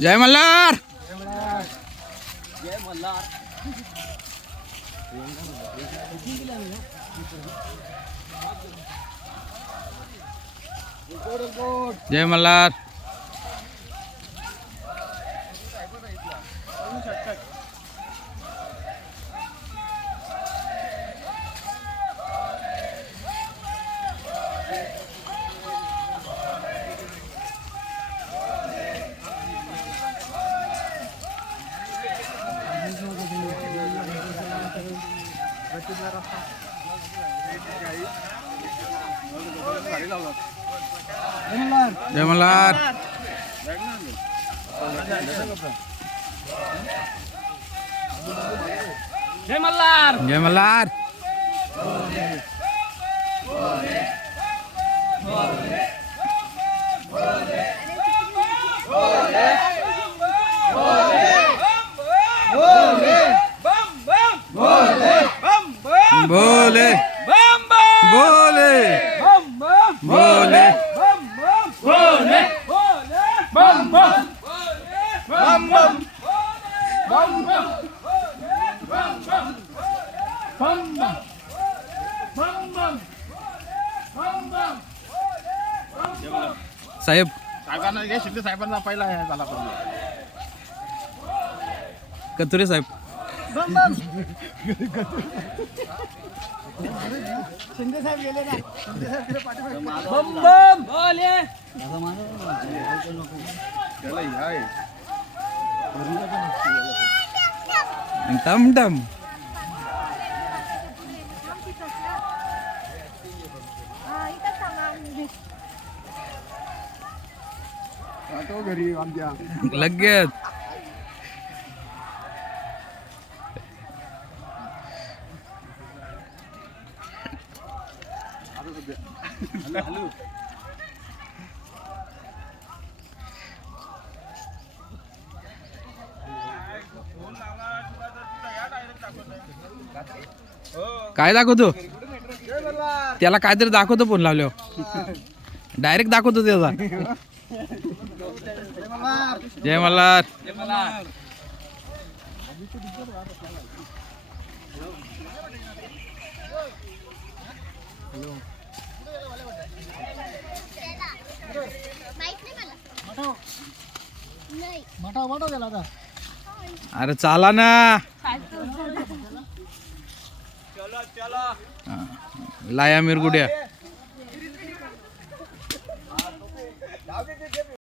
जय मल्हार. जय मल्हार. जय मल्हार. जय मल्हार. जय मल्हार. बोले बोले बोले साहेब. साहेबांना हे शिंदे साहेबांना पहिला हे झाला कतुरे साहेब. शिंदे साहेब गेले ना. बम बम बोले. टम टम. घरी आमच्या लगेच. काय दाखवतो त्याला? काहीतरी दाखवतो फोन लावल्यावर. डायरेक्ट दाखवतो त्याचा. जय मल्हार. अरे चाला ना. लाया मिरगुड्या.